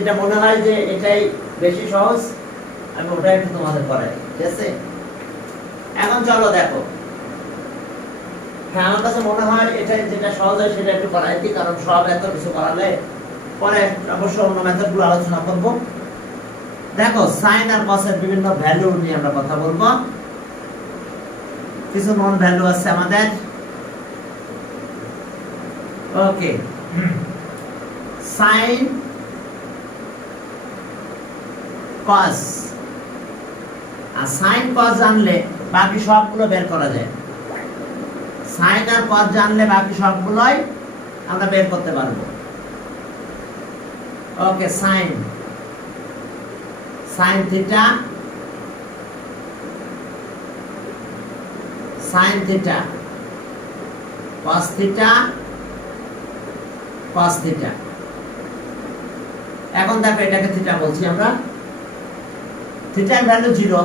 এটা মনে হয় যে এটাই বেশি সহজ, আমি ওটা একটু তোমাদের করাই, ঠিক আছে? এখন চলো দেখো, হ্যাঁ আমার কাছে মনে হয় এটা যেটা সহজ হয় সেটা একটু করাই দিই, কারণ সব এত কিছু করালে পরে অবশ্য অন্য মেথডগুলো আলোচনা করব। দেখো সাইন আর কসের বিভিন্ন ভ্যালু নিয়ে আমরা কথা বলবো। কিছু নন ভ্যালু আছে আমাদের। ওকে, সাইন কস, আর সাইন কস জানলে বাকি সবগুলো বের করা যায়। সাইন আর কস জানলে বাকি সবগুলোই আমরা বের করতে পারবো। Okay, sine sine theta, sine theta, cos theta, cos theta. এখন দেখো এটাকে থিটা বলছি আমরা। থিটার ভ্যালু 0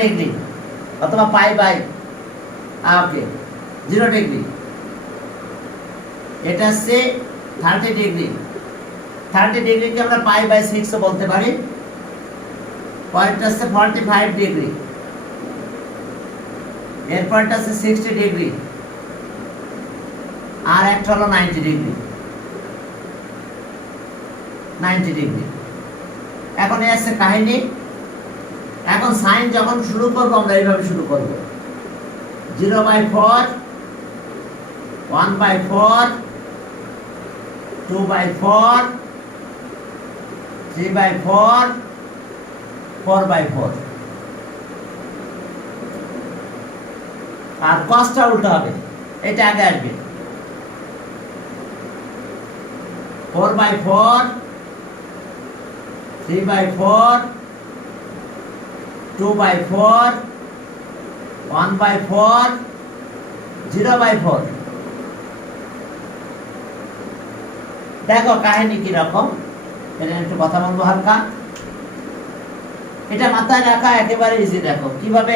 ডিগ্রি অথবা পাই বাই, ওকে 0 ডিগ্রি। এটা হচ্ছে 30 ডিগ্রি। 30 ডিগ্রিকে আমরা পাই বাই 6 ও বলতে পারি। পয়েন্টটা হচ্ছে 45 ডিগ্রি। এরপরটা হচ্ছে 60 ডিগ্রি, আর একটা হলো 90 ডিগ্রি। 90 ডিগ্রি। এখন এই আছে কাহিনী। এখন সাইন যখন শুরু করবো আমরা এইভাবে শুরু করব, 0/4, 1/4, 2/4, 3/4, 4/4। আর কসটা উল্টো হবে, এটা আগে আসবে। 4/4, 3/4, 2/4, 1/4, 0/4। দেখো কাহিনী কি রকম, এটা একটু কথা বলবো হালকা। এটা মাথায় রাখা একেবারে ইজি। দেখো কিভাবে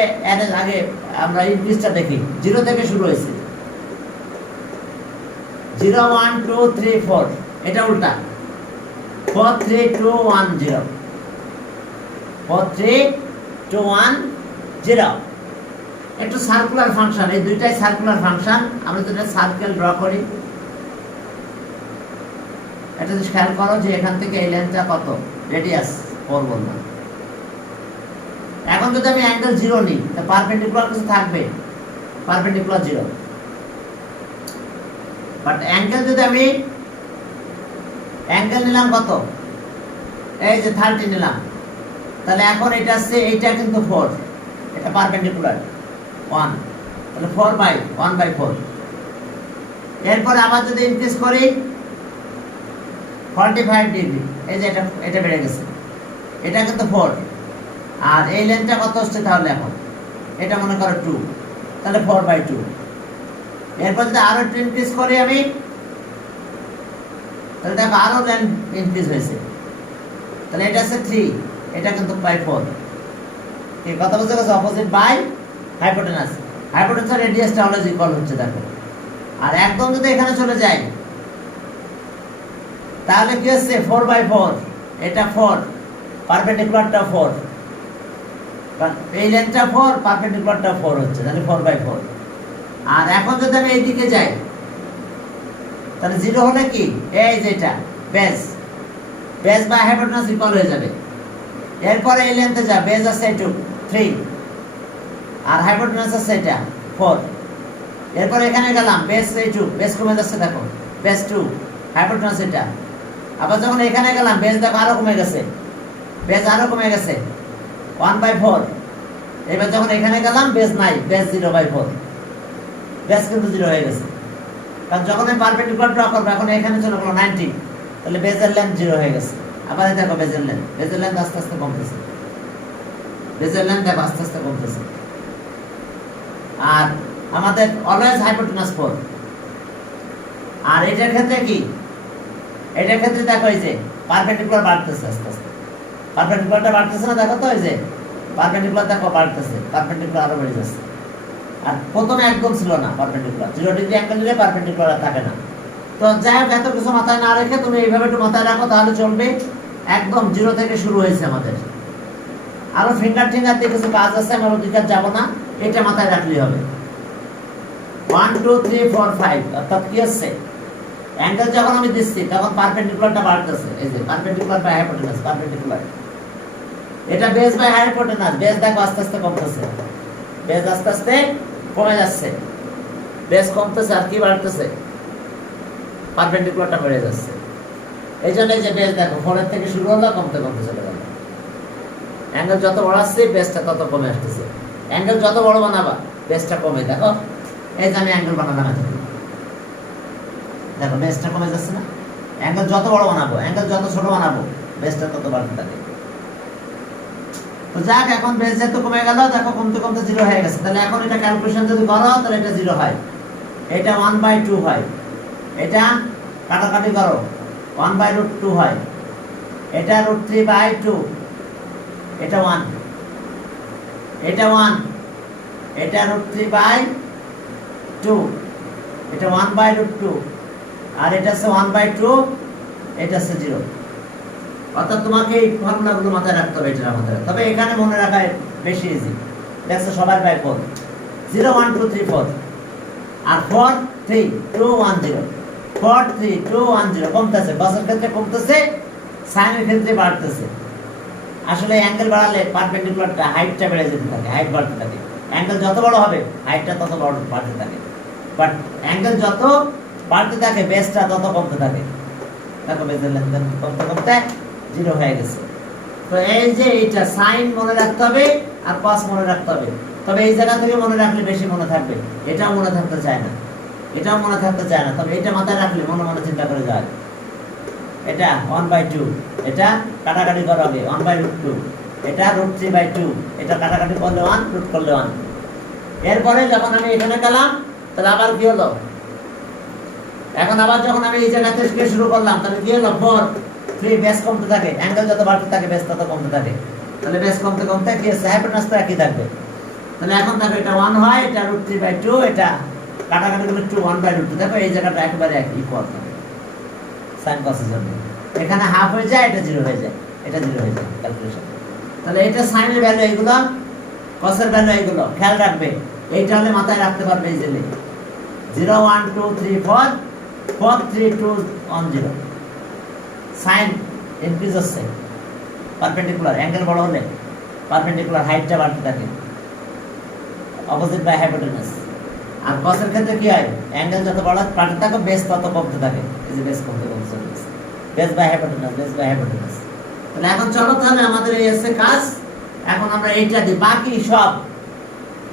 আগে আমরা ইনক্রিজটা দেখি। 0 থেকে শুরু হয়েছে, 0 1 2 3 4, এটা উল্টা 4 3 2 1 0, 4 3 2 1 0। একটু সার্কুলার ফাংশন, এই দুইটাই সার্কুলার ফাংশন। আমরা যদি সার্কেল ড্র করি, এটা যদি খেয়াল করো যে এখান থেকে এই লেন্থটা কত, রেডিয়াস 4 বললাম। এখন যদি আমি অ্যাঙ্গেল 0 নিই, তা পারপেন্ডিকুলার কিছু থাকবে, পারপেন্ডিকুলার 0। বাট অ্যাঙ্গেল যদি আমি অ্যাঙ্গেল নিলাম কত, এই যে 30 নিলাম, তাহলে এখন এটা আছে, এইটা কিন্তু 4, এটা পারপেন্ডিকুলার 1, তাহলে 4/1/4। এরপর আবার যদি ইনক্রিজ করি 45 ডিগ্রি, এই যে এটা বেড়ে গেছে, এটা কিন্তু 4, আর এই লেন্থটা কত হচ্ছে তাহলে এখন, এটা মনে করো 2, তাহলে 4/2। এরপর যদি আরো একটু ইনক্রিজ করি আমি, তাহলে দেখো আরো লেন্থ ইনক্রিজ হয়েছে, তাহলে এটা আছে 3, এটা কিন্তু 4। এই কথা বুঝতে গেছে? Opposite by hypotenuse. হাইপোটেনাস রেডিয়াসটা অলওয়েজ ইকুয়াল হচ্ছে, দেখো। আর একদম যদি এখানে চলে যায়, তাহলে কি হচ্ছে 4/4, এটা 4, পারপেন্ডিকুলারটা 4, এই লেন্থটা 4, পারপেন্ডিকুলারটা 4 হচ্ছে, তাহলে 4/4। আর এখন যদি আমি এইদিকে যাই, তাহলে 0 হলে কি, এই যে এটা base, base by hypotenuse equal হয়ে যাবে। এরপরে এই লেন্থে যা, বেস আছে এইটু 3, আর হাইপোটেনাস আছে এটা 4। এরপর এখানে গেলাম, বেস এইটু, বেস কমে যাচ্ছে দেখো, বেস 2, হাইপোটেনাস এটা। আবার যখন এখানে গেলাম, বেস দেখো আরো কমে গেছে, বেস আরো কমে গেছে 1/4। এবার যখন এখানে গেলাম, বেস নাই, বেস 0/4, বেস কিন্তু 0 হয়ে গেছে। কারণ যখন আমি পারপেন্ডিকুলার ড্র করবো, এখন এখানে চলে গেল 90, তাহলে বেসের লেন্থ 0 হয়ে গেছে। আবার দেখো বেসের লেন্থ আস্তে আস্তে কমতেছে, বেসের লেন্থ দেখো আস্তে আস্তে কমতেছে। আর আমাদের অলওয়েজ হাইপোটেনাস 4। আর এটার ক্ষেত্রে কি, এটার ক্ষেত্রে দেখো এই যে পারপেন্ডিকুলার বাড়তেছে আস্তে আস্তে, পারপেন্ডিকুলারটা বাড়তেছে না, দেখো তো এই যে পারপেন্ডিকুলার দেখো বাড়তেছে, পারপেন্ডিকুলার আরো বেড়ে যাচ্ছে। আর প্রথমে একদম ছিল না পারপেন্ডিকুলার, 0 ডিগ্রি অ্যাঙ্গেল নিলে পারপেন্ডিকুলার থাকে না। তো তো যাই হোক, এত কিছু মাথায় না রেখে তুমি এইভাবে একটু মাথায় রাখো, তাহলে চলবে। একদম 0 থেকে শুরু হয়েছে আমাদের। আরো ফিঙ্গার টিঙ্গার দিয়ে কিছু কাজ আছে, আমার ওদিকে যাবো না, এটা মাথায় রাখলেই হবে। 1 2 3 4 5, অর্থাৎ কি হচ্ছে, অ্যাঙ্গেল যখন আমি দিচ্ছি তখন পারপেন্ডিকুলারটা বাড়তেছে। এই যে পারপেন্ডিকুলার বাই হাইপোটেনাস, পারপেন্ডিকুলার, এটা বেস বাই হাইপোটেনাস। বেস দেখো আস্তে আস্তে কমতেছে, বেস আস্তে আস্তে কমে যাচ্ছে, বেস কমতেছে আর কি বাড়তেছে, পারপেন্ডিকুলারটা বেড়ে যাচ্ছে। এই জন্য যে বেস দেখো 4 এর থেকে শুরু হলো, কমতে কমতে চলে গেল। অ্যাঙ্গেল যত বাড়াচ্ছে বেসটা তত কমে আসতেছে। অ্যাঙ্গেল যত বড় বানাবা বেসটা কমে, দেখো এই যে আমি অ্যাঙ্গেল বানালাম, দেখো বেসটা কমে যাচ্ছে না। অ্যাঙ্গেল যত বড় বানাবো, অ্যাঙ্গেল যত ছোট বানাবো, বেসটা তত বাড়তে থাকে। তো যাক, এখন বেস যেহেতু কমে গেল, দেখো কমতে কমতে 0 হয়ে গেছে। তাহলে এখন এটা ক্যালকুলেশন যদি করো তাহলে এটা 0 হয়, এটা 1/2 হয়, এটা কাটাকাটি করো 1/√2 হয়, এটা √3/2, এটা 1, এটা 1, এটা √3/2, এটা 1/√2, আর এটা হচ্ছে 1/2, এটা হচ্ছে 0। অর্থাৎ তোমাকে এই ফর্মুলাগুলো মাথায় রাখতে হবে, এটা মাথায়। তবে এখানে মনে রাখা বেশি ইজি, দেখছো সবার বাই 4, 0 1 2 3 4, আর 4 3 2 1 0, 4 3 2 1 0 কমতেছে, কসের ক্ষেত্রে কমতেছে, সাইনের ক্ষেত্রে বাড়তেছে। আসলে অ্যাঙ্গেল বাড়ালে পারপেন্ডিকুলারটা হাইটটা বেড়ে যেতে থাকে, হাইট বাড়তে থাকে। অ্যাঙ্গেল যত বড় হবে হাইটটা তত বড় বাড়তে থাকে, বাট অ্যাঙ্গেল যত বাড়তে থাকে বেসটা তত কমতে থাকে। দেখো বেসের লেনদেন কমতে কমতে 0 হয়ে গেছে। তো এই যে এটা সাইন মনে রাখতে হবে আর কস মনে রাখতে হবে। তবে এই জায়গা থেকে মনে রাখলে বেশি মনে থাকবে, এটাও মনে থাকতে চায় না, এটাও মনে থাকতে চায় না। তবে এটা মাথায় রাখলে মনে মনে চিন্তা করে যায়। এটা 1/2, এটা কাটাকাটি করা হবে 1/√2, এটা √3/2, এটা কাটাকাটি করলে 1, রুট করলে 1। এরপরে যখন আমি এখানে গেলাম তাহলে আবার কি হলো, এখন আবার যখন আমি এই জায়গা থেকে শুরু করলাম তাহলে কি হলো, 4 3, বেস কমতে থাকে, অ্যাঙ্গেল যত বাড়তে থাকে বেস তত কমতে থাকে। তাহলে বেস কমতে কমতে কি হচ্ছে, হাইপোটেনাস তো একই থাকবে। তাহলে এখন দেখো এটা 1 হয়, এটা √3/2, এটা কাটাকাটি করলে 2, 1/√2। দেখো এই জায়গাটা একেবারে এক ইকুয়াল থাকে সাইন কসের জন্য। এখানে হাফ হয়ে যায়, এটা 0 হয়ে যায়, এটা 0 হয়ে যায় ক্যালকুলেশন। তাহলে এটা সাইনের ভ্যালু এইগুলো, কসের ভ্যালু এইগুলো খেয়াল রাখবে। এইটা হলে মাথায় রাখতে পারবে ইজিলি। 0 1 2 3 4, 4 3 2 1 0। সাইন ইনক্রিজ হচ্ছে, পারপেন্ডিকুলার অ্যাঙ্গেল বড় হলে পারপেন্ডিকুলার হাইটটা বাড়তে থাকে, অপোজিট বাই হাইপোটেনাস। আর কসের ক্ষেত্রে কি হয়, অ্যাঙ্গেল যত বড় বাড়তে থাকে বেস তত কমতে থাকে। এই যে বেস কমতে কমতে চলে গেছে, base by hypotenuse, base by hypotenuse. তাহলে এখন চলো, তাহলে আমাদের এই এসে কাজ। এখন আমরা এইটা দিই, বাকি সব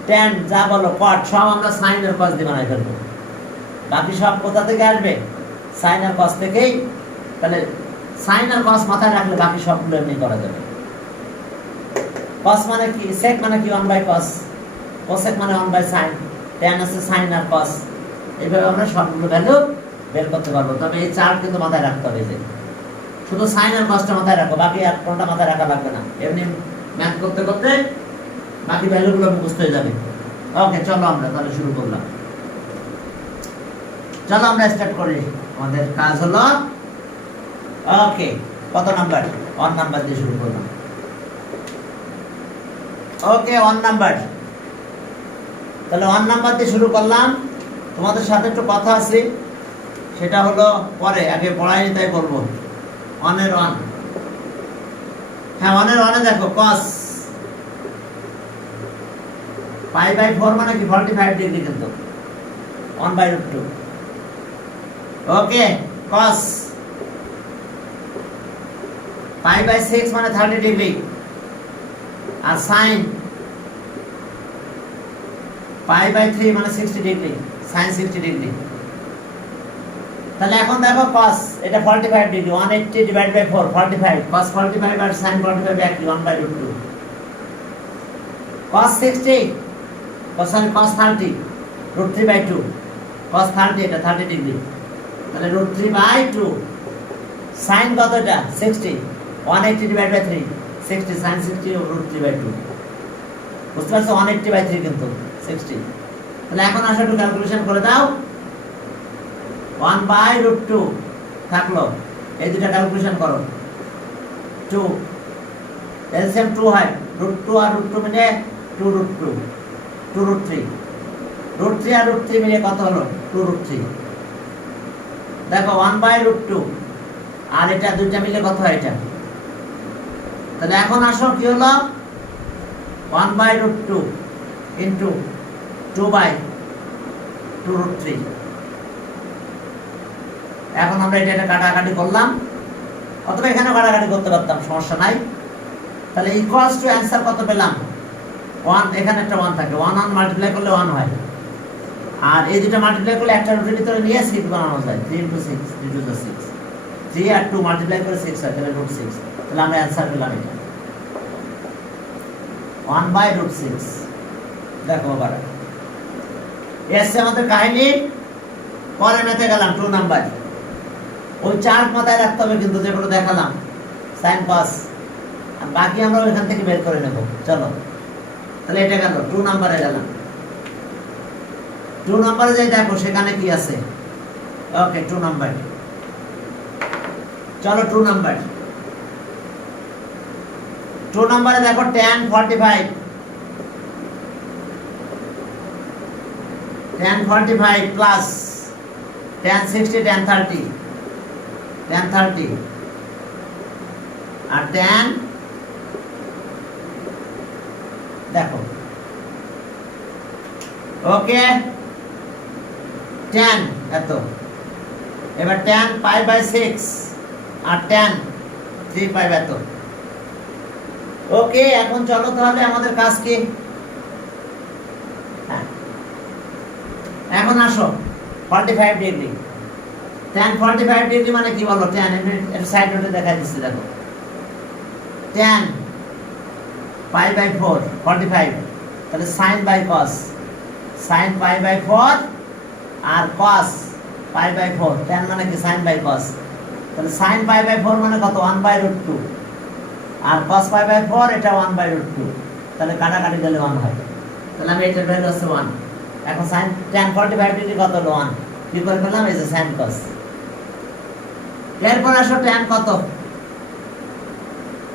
ট্যান যা বলো কট সব আমরা সাইন আর কস দিয়ে বানাই ফেলবো। বাকি সব কোথা থেকে আসবে, সাইন আর কস থেকেই। তাহলে সাইন আর কস মাথায় রাখলে বাকি সবগুলো এমনি করা যাবে। কস মানে কি, সেক মানে কি 1/cos, কোসেক মানে 1/sin, ট্যান আছে সাইন আর কস। এইভাবে আমরা সবগুলো ভ্যালু বের করতে পারবো। তবে এই চার্ট কিন্তু মাথায় রাখতে হবে, যে শুধু সাইন আর কসটা মাথায় রাখো, বাকি আর কোনটা মাথায় রাখা লাগবে না। এমনি ম্যাথ করতে করতে বাকি ভ্যালুগুলো মুখস্থ হয়ে যাবে। ওকে, চলো আমরা তাহলে শুরু করলাম। চলো আমরা স্টার্ট করি। আমাদের কাজ হলো, ওকে, কত নাম্বার, 1 নাম্বার দিয়ে শুরু করলাম। ওকে, 1 নাম্বার। তাহলে 1 নাম্বার দিয়ে শুরু করলাম। তোমাদের সাথে একটু কথা আছে, সেটা হলো পরে, আগে পড়াইনি তাই বলবো। 1 এর 1, হ্যাঁ 1 এর 1 এ দেখো cos π/4 মানে কি 45 ডিগ্রি, কিন্তু 1/√2। ওকে, cos π/6 মানে 30 ডিগ্রি, আর sin π/3 মানে 60 ডিগ্রি, sin 60 ডিগ্রি। তাহলে এখন দেখো cos এটা 45 ডিগ্রি, 180 ডিভাইড বাই 4 45, cos 45 আর sin 45 একই, 1/√2। cos 60 cos 30 √3/2, cos 30 এটা 30 ডিগ্রি, তাহলে √3/2। sin কত এটা 60, 180 ডিভাইড বাই 3 60, sin 60 √3/2। বুঝতে পারছো, 180/3 কিন্তু 60। তাহলে এখন আসো একটু ক্যালকুলেশন করে দাও। 1/√2 থাকলো, এই দুটা ক্যালকুলেশন করো। 2 এলসিএম 2 হয়, √2 আর √2 মিলে 2√2, 2√3, √3 আর √3 মিলে কত হলো? 2√3। দেখো 1/√2 আর এটা দুইটা মিলে কত হয় এটা? তাহলে এখন আসো কি হলো? 1/√2 ইন্টু 2/2√3। এখন আমরা এটা কাটাকাটি করলাম, অথবা এখানেও কাটাকাটি করতে পারতাম, সমস্যা নাই। তাহলে ইকুয়ালস টু অ্যান্সার কত পেলাম? 1, এখানে একটা 1 থাকে, 1 মাল্টিপ্লাই করলে 1 হয়, আর এই দুটো মাল্টিপ্লাই করলে একটা রুটের ভিতরে নিয়ে 6 বানানো যায়। 3 × 6, 3 × 6, 3 আর 2 মাল্টিপ্লাই করে 6 হয়, তাহলে √6। তাহলে আমরা অ্যান্সার পেলাম এটা 1/√6। দেখো আবার এসে আমাদের কাহিনী, পরে মেতে গেলাম 2 নাম্বার। ওই চার্ট মাথায় রাখতে হবে কিন্তু, যেগুলো দেখালাম সাইন কস, আর বাকি আমরা ওইখান থেকে বের করে নেব। চলো তাহলে এটা গেল 2 নাম্বারে গেলাম। 2 নাম্বারে যাই, দেখো সেখানে কি আছে। ওকে 2 নাম্বার, চলো 2 নাম্বার। 2 নাম্বারে দেখো tan 45, tan 45 plus tan 60, tan 30, tan 30 আর tan, দেখো ওকে tan এত। এবার tan π/6 আর tan 3π এত। ওকে, এখন চলো তাহলে আমাদের কাজ কি। এখন আসো 45 ডিগ্রি, tan 45 ডিগ্রি মানে কি বলো? tan এর সাইড নোটে দেখা দিচ্ছে, দেখো tan π/4 45, তাহলে sin বাই cos, sin π/4 আর cos π/4, tan মানে কি sin বাই cos, তাহলে sin π/4 মানে কত? 1/√2, আর cos π/4 এটা 1/√2, তাহলে কাটাকাটি গেলে 1 হয়। তাহলে আমি এটার ভ্যালু আছে 1। এখন sin tan 45 ডিগ্রি কত হলো? 1। কি করে পেলাম? এই যে sin cos। এরপর আসো tan কত?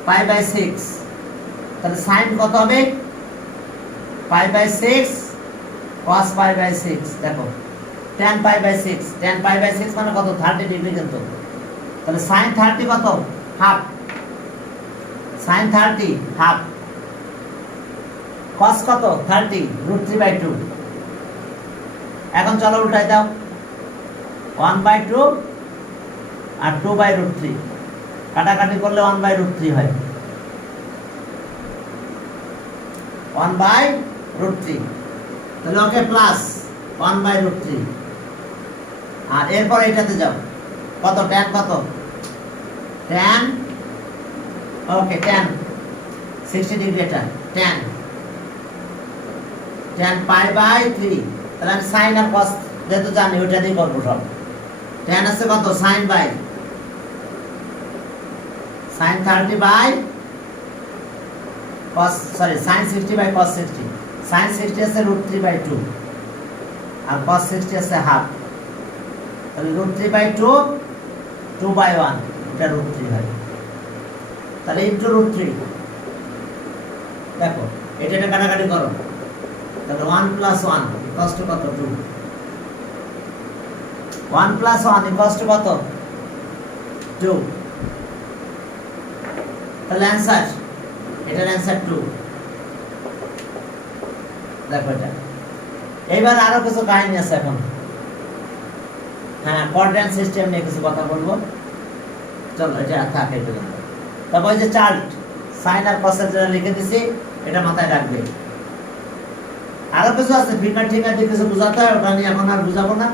π/6, তাহলে sin কত হবে? π/6 cos π/6। দেখো tan π/6, tan π/6 মানে কত? 30 ডিগ্রি কিন্তু। তাহলে sin 30 কত? হাফ, sin 30 হাফ, cos কত? 30, √3/2। এখন চলো উল্টাই দাও, 1/2 আর 2/√3, কাটাকাটি করলে 1/√3 হয়, 1/√3। তাহলে ওকে প্লাস 1/√3, আর এরপর এটাতে যাও, কত? tan কত? tan ওকে tan 60 ডিগ্রি, এটা tan π/3। তাহলে আমি sin আর cos যেহেতু জানি ওইটা দিয়ে করবো সব। tan আছে কত? sin 30 cos, sorry sin 60/cos 60, sin 60 আছে √3/2 আর cos 60 আছে হাফ, তাহলে √3/2 2/1, এটা √3 হয়, তাহলে ইনটু √3। দেখো এটা কাটাকাটি করো, তাহলে 1 + 1 ইকুয়ালস টু কত? 2। 1 + 1 ইকুয়ালস টু কত? 2। তাহলে অ্যান্সার, এটার অ্যান্সার 2। দেখো এটা। এইবার আরো কিছু কাহিনী আছে এখন। হ্যাঁ, কোয়াড্র্যান্ট সিস্টেম নিয়ে কিছু কথা বলবো। চলো এটা থাকে পর্যন্ত। তারপর যে চার্ট সাইন আর কসের যেটা লিখে দিছি এটা মাথায় রাখবে। আরো কিছু আছে, ফিঙ্গার ঠিঙ্গার দিয়ে কিছু বোঝাতে হয়, ওটা নিয়ে এখন আর বুঝাবো না।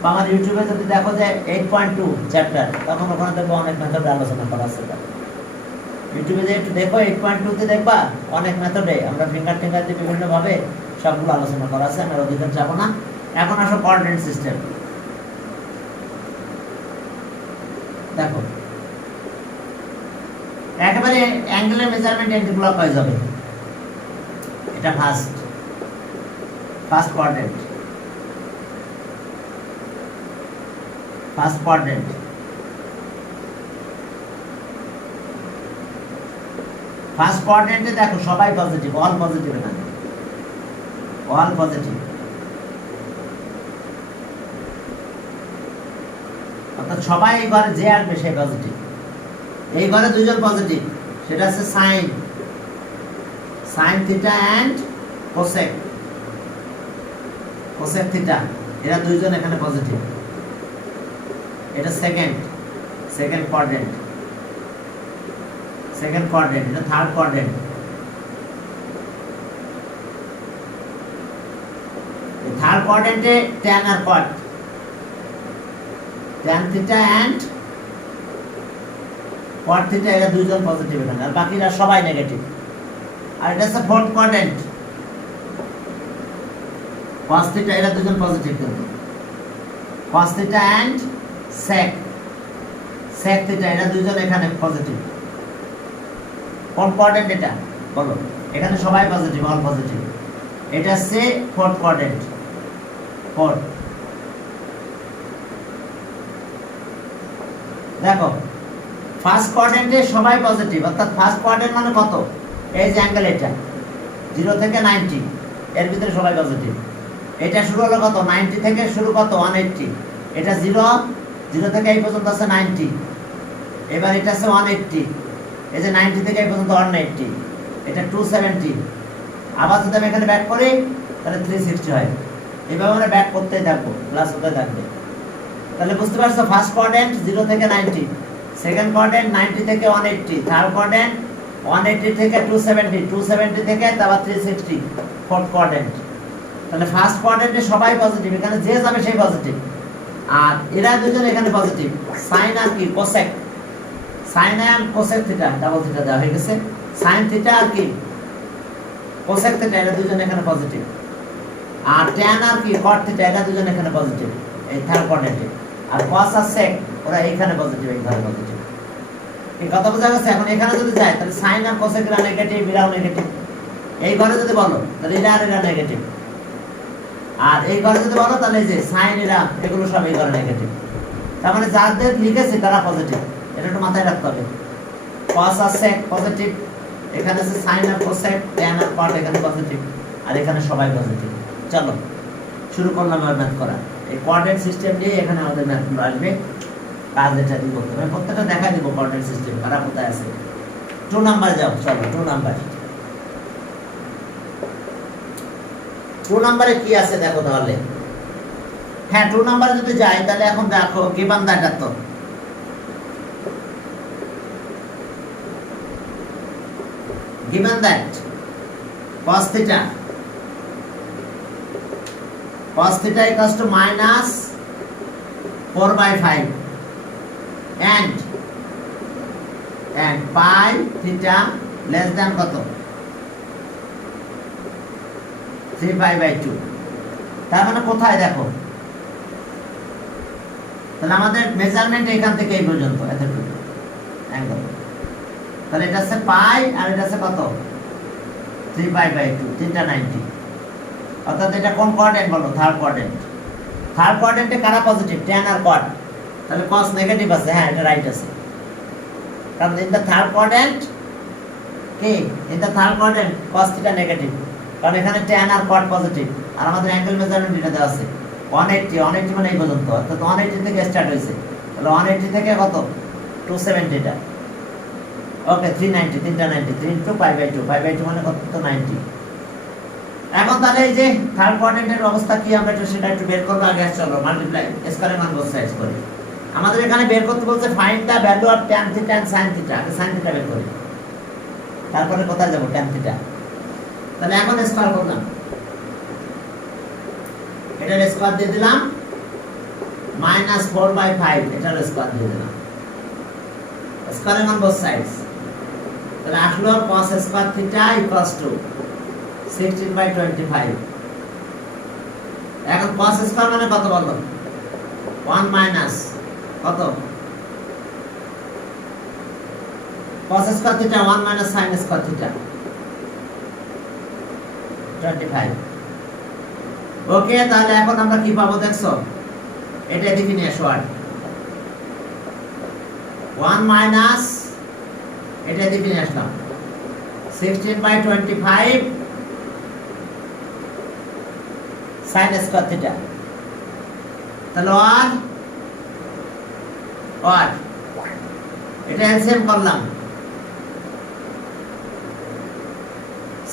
বা আমার ইউটিউবে যদি দেখো যে 8.2 চ্যাপ্টার, তখন ওখানে দেখবো অনেক মেথড আলোচনা করা আছে। ইউটিউবে যে একটু দেখো 8.2 তে দেখবা অনেক মেথডে আমরা ফিঙ্গার টিঙ্গার দিয়ে বিভিন্ন ভাবে সবগুলো আলোচনা করা আছে, আমরা ওদিকে যাব না। এখন আসো কোঅর্ডিনেট সিস্টেম। দেখো একেবারে অ্যাঙ্গেলের মেজারমেন্ট অ্যান্টিক্লকওয়াইজ হবে, এটা first coordinate. First quadrant. First কোয়াড্রেন্টে দেখো সবাই পজিটিভ, অল পজিটিভ, এখানে অল পজিটিভ, অর্থাৎ সবাই এই ঘরে যে আসবে সেই পজিটিভ। এই ঘরে দুইজন পজিটিভ, সেটা হচ্ছে sine, sine theta and cosec, cosec theta, এরা দুইজন এখানে পজিটিভ। এটা second, second quadrant, second quadrant. এটা থার্ড কোয়াড্রেন্ট। থার্ড কোয়াড্রেন্টে ট্যান আর cot, tan theta and cot theta, এরা দুইজন পজিটিভ এখানে, আর বাকিরা সবাই নেগেটিভ। আর এটা হচ্ছে ফোর্থ কোয়াড্রেন্ট, কস থিটা, এরা দুজন পজিটিভ কিন্তু, cos theta and sec, sec theta, এরা দুইজন এখানে পজিটিভ। কোন কোয়াড্রেন্ট এটা বলো? এখানে সবাই পজিটিভ, অল পজিটিভ। এটা হচ্ছে ফোর্থ কোয়াড্রেন্ট, ফোর্থ। দেখো ফার্স্ট কোয়াড্রেন্টে সবাই পজিটিভ, অর্থাৎ ফার্স্ট কোয়াড্রেন্ট মানে কত? এই যে অ্যাঙ্গেল, এটা 0 থেকে 90, এর ভিতরে সবাই পজিটিভ। এটা শুরু হলো কত? 90 থেকে শুরু, কত? 180। এটা 0, 0 থেকে এই পর্যন্ত আছে 90। এবার এটা আছে 180, এই যে 90 থেকে এই পর্যন্ত 180, এটা 270। আবার যদি আমি এখানে ব্যাক করি তাহলে 360 হয়। এইভাবে আমরা ব্যাক করতেই থাকবো, প্লাস হতে থাকবে। তাহলে বুঝতে পারছো, ফার্স্ট কোয়াড্রেন্ট 0 থেকে 90, সেকেন্ড কোয়াড্রেন্ট 90 থেকে 180, থার্ড কোয়াড্রেন্ট 180 থেকে 270, 270 থেকে তারপর 360, ফোর্থ কোয়াড্রেন্ট। তাহলে ফার্স্ট কোয়াড্রেন্টে সবাই পজিটিভ, এখানে যে যাবে সেই পজিটিভ। আর এরা দুজন এখানে পজিটিভ, সাইন আর কি cosec, sine and cosec theta, double theta দেওয়া হয়ে গেছে। সাইন থিটা আর কি কোসেক থিটা, এরা দুজন এখানে পজিটিভ। আর ট্যান আর কি কট থিটা, এরা দুজন এখানে পজিটিভ এই থার্ড কোয়াড্রেন্টে। আর কস আর সেক ওরা এখানে পজিটিভ, এই ঘরে পজিটিভ। এই কথা বোঝা গেছে? এখন এখানে যদি যায় তাহলে সাইন আর কোসেক এরা নেগেটিভ, এরাও নেগেটিভ। এই ঘরে যদি বলো তাহলে এরা আর এরা নেগেটিভ। আর এই ঘরে যদি বলো তাহলে এই যে সাইন, এরা এগুলো সব এই ঘরে নেগেটিভ। তার মানে যাদের লিখেছে তারা পজিটিভ, এটা একটু মাথায় রাখতে হবে। কস আর সেক পজিটিভ, এখানে আছে সাইন আর কোসেক, ট্যান আর কট এখানে পজিটিভ, আর এখানে সবাই পজিটিভ। চলো শুরু করলাম এবার ম্যাথ করা। এই কোঅর্ডিনেট সিস্টেম দিয়ে এখানে আমাদের ম্যাথগুলো আসবে। কাজ এটা দিব, আমি প্রত্যেকটা দেখাই দিব কোঅর্ডিনেট সিস্টেম কারা কোথায় আছে। 2 নাম্বার যাও, চলো 2 নাম্বার। 2 নাম্বারে কি আছে দেখো তাহলে। হ্যাঁ 2 নাম্বারে যদি যাই তাহলে এখন দেখো গিভেন দ্যাট, তো given that cos theta equals to minus 4/5 and pi theta less than কত 3/2। তার মানে কোথায় দেখো, তাহলে আমাদের মেজারমেন্ট এখান থেকে এই পর্যন্ত এতটুকু অ্যাঙ্গেল। তাহলে এটা আছে পাই আর এটা আছে কত 3/2, 3টা 90। অর্থাৎ এটা কোন কোঅর্ডিনেট বলো? Third coordinate. থার্ড কোঅর্ডিনেটে কারা পজিটিভ? ট্যান আর কট। তাহলে cos নেগেটিভ আছে, হ্যাঁ এটা রাইট আছে। কারণ ইন দা থার্ড কোঅর্ডিনেট কি, in the third coordinate cos theta negative, কারণ এখানে ট্যান আর কট পজিটিভ। আর আমাদের অ্যাঙ্গেল মেজারমেন্ট এটা দেওয়া আছে 180 মানে এই পর্যন্ত, অর্থাৎ 180 থেকে স্টার্ট হয়েছে। তাহলে 180 থেকে কত 270 টা, ওকে 390, 3টা 90, 3 into pi/2, pi/2 মানে কত 90। এখন তাহলে এই যে থার্ড কোঅর্ডিনেটের অবস্থা কি আমরা একটু সেটা একটু বের করব। আগে চলো মাল্টিপ্লাই স্কয়ারের মান বোথ সাইডস করি। আমাদের এখানে বের করতে বলছে find the value of tan theta and sin theta. আগে sin থিটা বের করি, তারপরে কোথায় যাব tan থিটা। তাহলে এখন স্কয়ার করলাম, এটার স্কয়ার দিয়ে দিলাম -4/5, এটার স্কয়ার দিয়ে দিলাম, স্কয়ারের মান বোথ সাইডস। তাহলে আসলো cos square theta equals two 16/25। এখন cos স্কয়ার মানে কত বলো? 1 মাইনাস কত cos square theta 1 minus sin square theta 25। ওকে, তাহলে এখন আমরা কি পাবো দেখছো? এটা এদিকে নিয়ে আসো। আর 1 মাইনাস এটা দিয়ে নিয়ে আসলাম 16/25 sin স্কয়ার থিটা, তাহলে আর এটা এলসিএম করলাম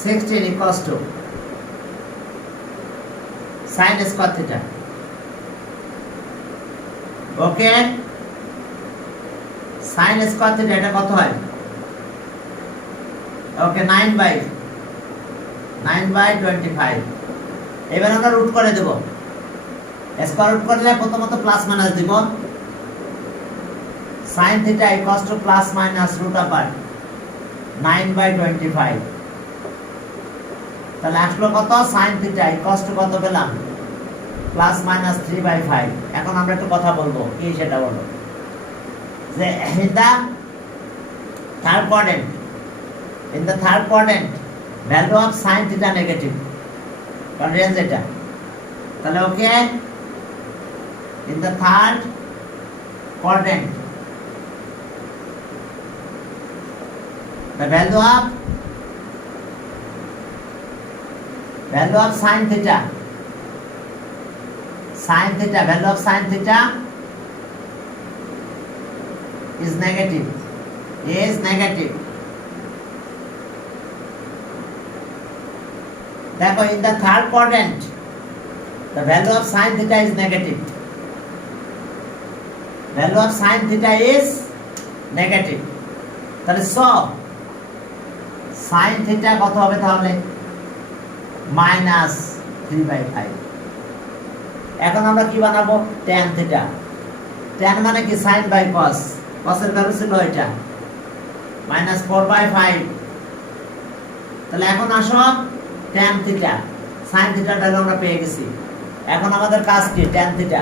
16 equals to sin square theta. Okay, sin square theta এটা কত হয়? ওকে 9/25। এবার আমরা রুট করে দেব। স্কয়ার রুট করলে প্রথমত প্লাস মাইনাস দিব। sin থিটা equals to plus minus root upper 9/25। তাহলে আসলো কত? sin থিটা equals to কত পেলাম? Plus minus 3/5। এখন আমরা একটু কথা বলবো, কি সেটা বলো। যে in the third quadrant value of sin theta negative, কারণ রেঞ্জ এটা। তাহলে ওকে, in the third quadrant the value of sin theta, value of sin theta is negative, দেখো in the third quadrant the value of sin theta is negative, তাহলে sin theta কত হবে? তাহলে -3/5। এখন আমরা কি বানাবো? tan theta। tan মানে কি? sin বাই cos, cos এর ভ্যালু ছিল এটা -4/5। তাহলে এখন আসো tan theta, sin theta value আমরা পেয়ে গেছি। এখন আমাদের কাজ কি? tan theta।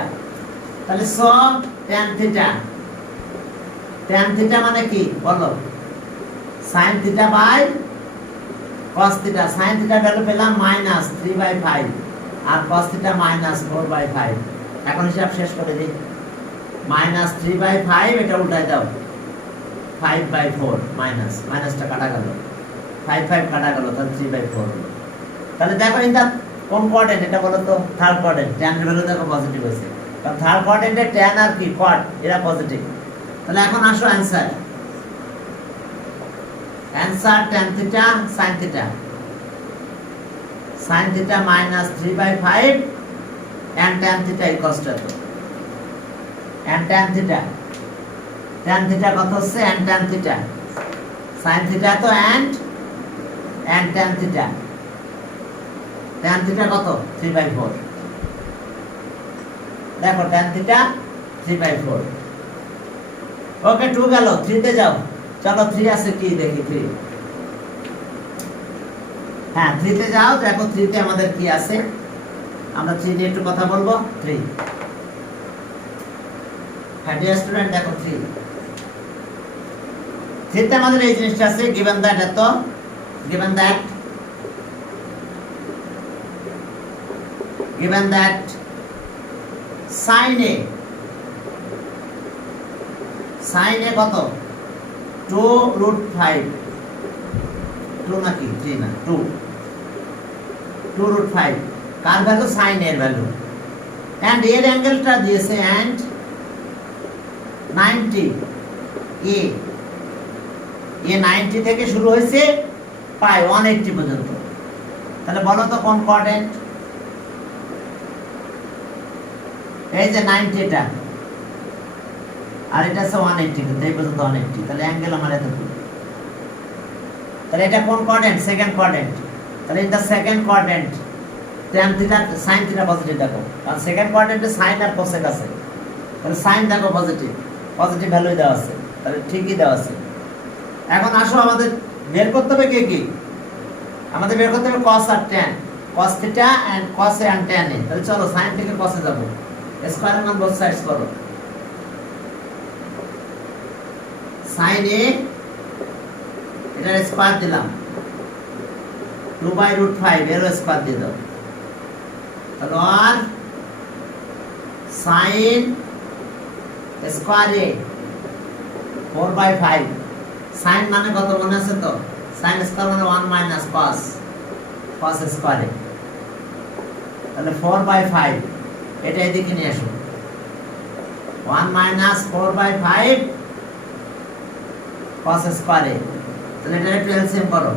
তাহলে tan theta মানে কি বলো? sin theta by cos theta। sin theta value পেলাম -3/5 আর cos theta -4/5। এখন হিসাব শেষ করে দিই। -3/5 এটা উল্টায় দাও, 5/4 মাইনাসটা কাটা গেল, 5 কাটা গেল, তাহলে 3/4 হলো। তাহলে দেখো এটা কোন কোয়াড্রেন্ট? এটা বলো তো থার্ড কোয়াড্রেন্ট। tan এর ভ্যালু দেখো পজিটিভ হয়েছে, কারণ থার্ড কোয়াড্রেন্টে tan আর কি কোয়াড এরা পজিটিভ। তাহলে এখন আসো answer tan theta sin theta -3/5 and tan theta equals to and tan theta কত হচ্ছে? and tan theta sin theta তো and tan theta কত? 3/4। দেখো tan theta 3/4। ওকে 2 গেল, 3 তে যাও। চলো 3 আছে কি দেখি। 3, হ্যাঁ 3 তে যাও। দেখো 3 তে আমাদের কি আছে, আমরা 3 নিয়ে একটু কথা বলবো। 3, হ্যাঁ ডিয়ার স্টুডেন্ট দেখো 3 তে আমাদের এই জিনিসটা আছে, given that sin a কত? 2√5, 2 নাকি 3 না 2√5 কার ভ্যালু? sin এর ভ্যালু। and এর অ্যাঙ্গেলটা দিয়েছে and 90, এ 90 থেকে শুরু হয়েছে পাই 180 পর্যন্ত। তাহলে বলো তো কোন কোয়াড্রেন্ট? এই যে 90 এটা, আর এটা আছে 180, কিন্তু এই পর্যন্ত 180। তাহলে অ্যাঙ্গেল আমার এতটুকু। তাহলে এটা কোন কোয়াড্রেন্ট? Second quadrant. তাহলে in the second quadrant tan theta sin theta positive দেখো, কারণ সেকেন্ড কোয়াড্রেন্টে sin আর cosec আছে। তাহলে sin দেখো পজিটিভ ভ্যালুই দেওয়া আছে, তাহলে ঠিকই দেওয়া আছে। এখন আসো আমাদের বের করতে হবে কি? আমাদের বের করতে হবে cos R tan, cos theta and cos a and tan a। তাহলে চলো sin থেকে cos এ যাব, স্কয়ার মান বোথ সাইডস করো। sin a এটার স্কয়ার দিলাম 2/√5 এর স্কয়ার দিয়ে দাও। তাহলে আর sin স্কয়ার a 4/5 সাইন মানে কত মনে আছে তো সাইন স্কয়ার মানে 1 মাইনাস cos স্কয়ারে তাহলে 4/5 এটা এদিকে নিয়ে আসো 1 মাইনাস 4/5 cos স্কয়ারে তাহলে এটা একটু এলসিএম করো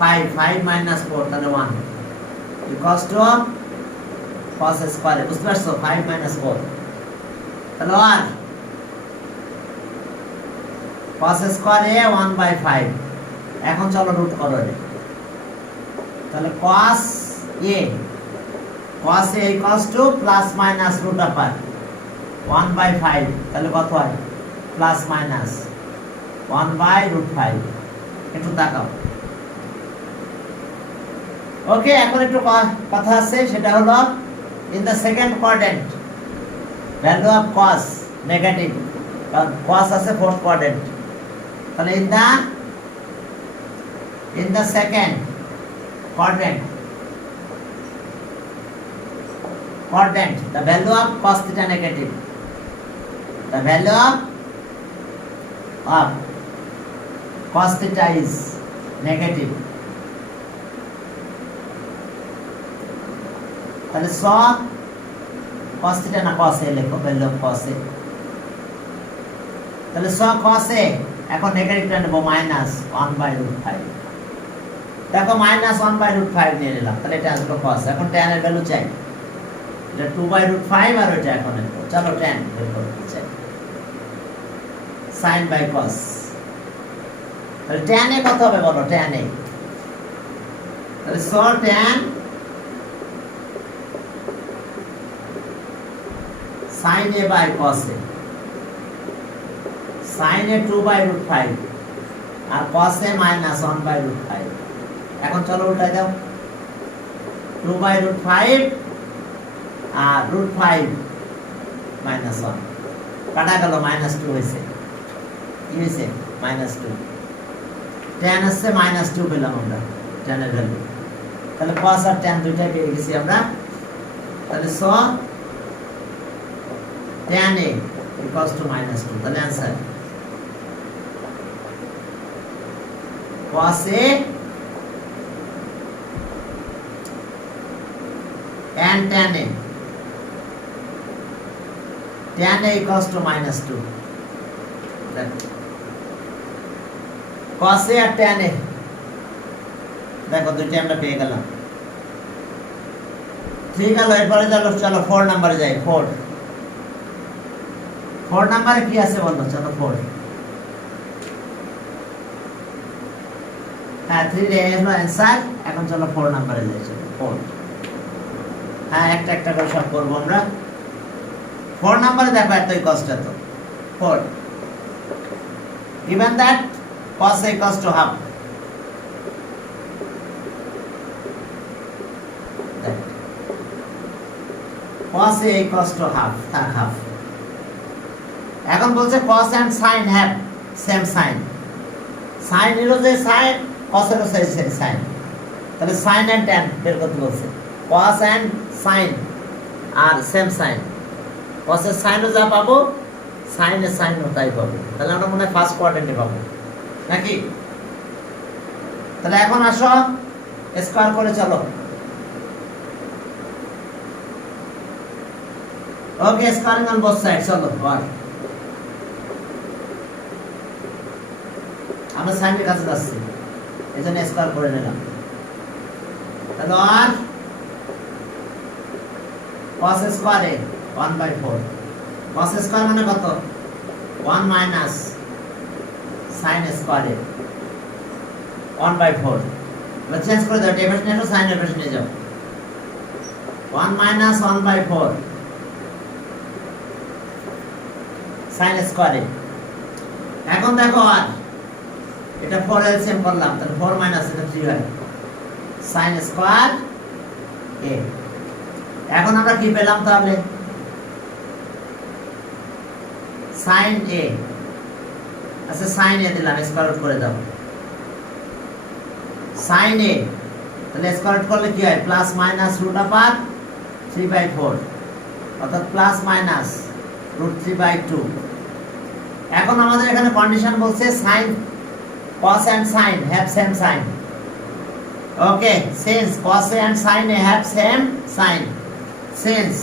5 মাইনাস 4 তাহলে 1 ইকুয়ালস টু cos স্কয়ারে বুঝতে পারছো 5 মাইনাস 4 তাহলে আর cos স্কয়ারে 1/5 এখন চলো রুট করো রে তাহলে cos a equals to plus minus root upper 1/5 তাহলে কত হয় প্লাস মাইনাস 1/√5 একটু তাকাও ওকে এখন একটু কথা আছে সেটা হলো in the second quadrant value of cos negative কারণ cos আছে fourth quadrant তাহলে in the second quadrant the value of cos theta negative the value of cos theta is negative তাহলে cos theta না cos a লেখো value of cos a তাহলে cos a এখন নেগেটিভটা নেব -1/√5 দেখো -1/√5 নিয়ে নিলাম তাহলে এটা আসলো cos এখন tan এর ভ্যালু চাই এটা 2/√5 আর এটা এখন চলো tan বের করতে চাই sin by cos তাহলে tan এ কত হবে বলো tan এ তাহলে tan sin a by cos a sin a 2/√5 R cos a -1/√5 এখন চলো উল্টাই দাও 2/√5 আর √5 -1 কাটা গেল -2 হয়েছে কি হয়েছে -2 tan আসছে -2 পেলাম আমরা tan এর ভ্যালু তাহলে cos আর tan দুইটা পেয়ে গেছি আমরা তাহলে tan a equals to -2 তাহলে answer cos a and tan a equals to -2 cos a আর tan a দেখো দুইটা আমরা পেয়ে গেলাম ঠিক আছে এরপরে চলো 4 নম্বরে যাই 4 নম্বরে কি আছে বলো চলো 4 হ্যাঁ 3 রে এর आंसर এখন চলো 4 নম্বরে যাই চলো 4 হ্যাঁ একটা করে সব করব আমরা 4 নম্বরে দেখো এতই কষ্ট তো 4 given that cos a equals to half cos a equals to half এখন বলছে cos and sin have same sign sin এরও যে sin cos এরও সেই sin তাহলে sin and tan বের করতে বলছে cos and sin আর সেম sin cos এর sin ও যা পাবো sin এর sin ও তাই পাবো তাহলে আমরা মনে হয় ফার্স্ট কোয়াড্রেন্টে পাবো নাকি তাহলে এখন আসো স্কয়ার করে চলো ওকে স্কয়ারিং অন বোথ সাইড চলো আর আমরা সাইনের কাছে যাচ্ছি এজন্য স্কয়ার করে নিলাম তাহলে আর cos স্কয়ারে 1/4 cos স্কয়ার মানে কত 1 মাইনাস sin স্কয়ারে 1/4 আমরা চেঞ্জ করে দাও টেবিল নিয়ে আসো sin এর পাশে নিয়ে যাও 1 মাইনাস 1/4 sin স্কয়ারে এখন দেখো আর এটা 4 এলসিএম করলাম তাহলে 4 মাইনাস এটা 3 হয় sin স্কয়ার a এখন আমরা কি পেলাম তাহলে sin a আচ্ছা sin a দিলাম স্কয়ার রুট করে দাও sin a তাহলে স্কয়ার রুট করলে কি হয় প্লাস মাইনাস রুট আপার 3/4 অর্থাৎ প্লাস মাইনাস √3/2 এখন আমাদের এখানে কন্ডিশন বলছে sin cos and sin have same sign. Okay, since cos and sin have same sign, since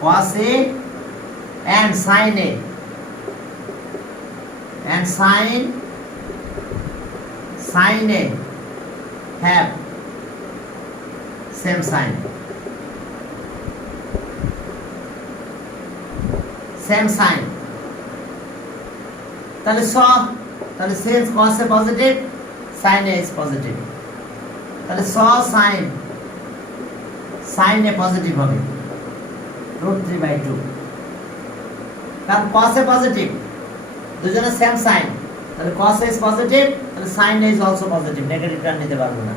cos A and sin A and sin A have same sign, তাহলে since cos A positive, sin A is positive, তাহলে sin A positive হবে √3/2, কারণ cos A positive, দুজনে same sign, তাহলে cos A is positive, তাহলে sin A is also positive, negative term নিতে পারবো না।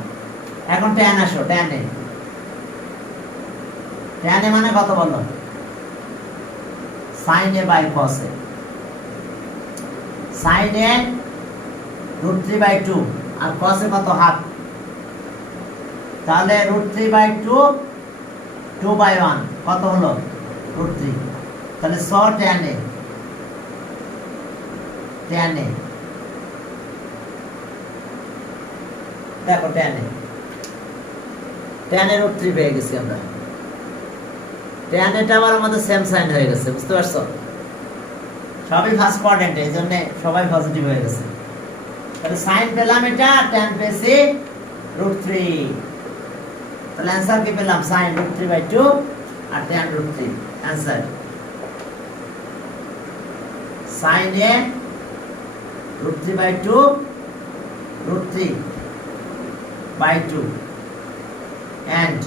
এখন tan আসো, tan A মানে কত বলো? sin A by cos A, sin A √3/2 আর cos A কত হাফ, তাহলে √3/2 2/1 কত হলো √3, তাহলে tan A দেখো tan A √3 পেয়ে গেছি আমরা। tan A টা আবার আমাদের সেম সাইন হয়ে গেছে, বুঝতে পারছো? সবই ফার্স্ট কোয়াড্রেন্টে, এই জন্য সবাই পজিটিভ হয়ে গেছে। তাহলে সাইন পেলাম এটা, tan পেয়েছি √3, তাহলে অ্যান্সার কি পেলাম? sin √3/2 আর tan √3, answer sin A √3/2 √3/2 and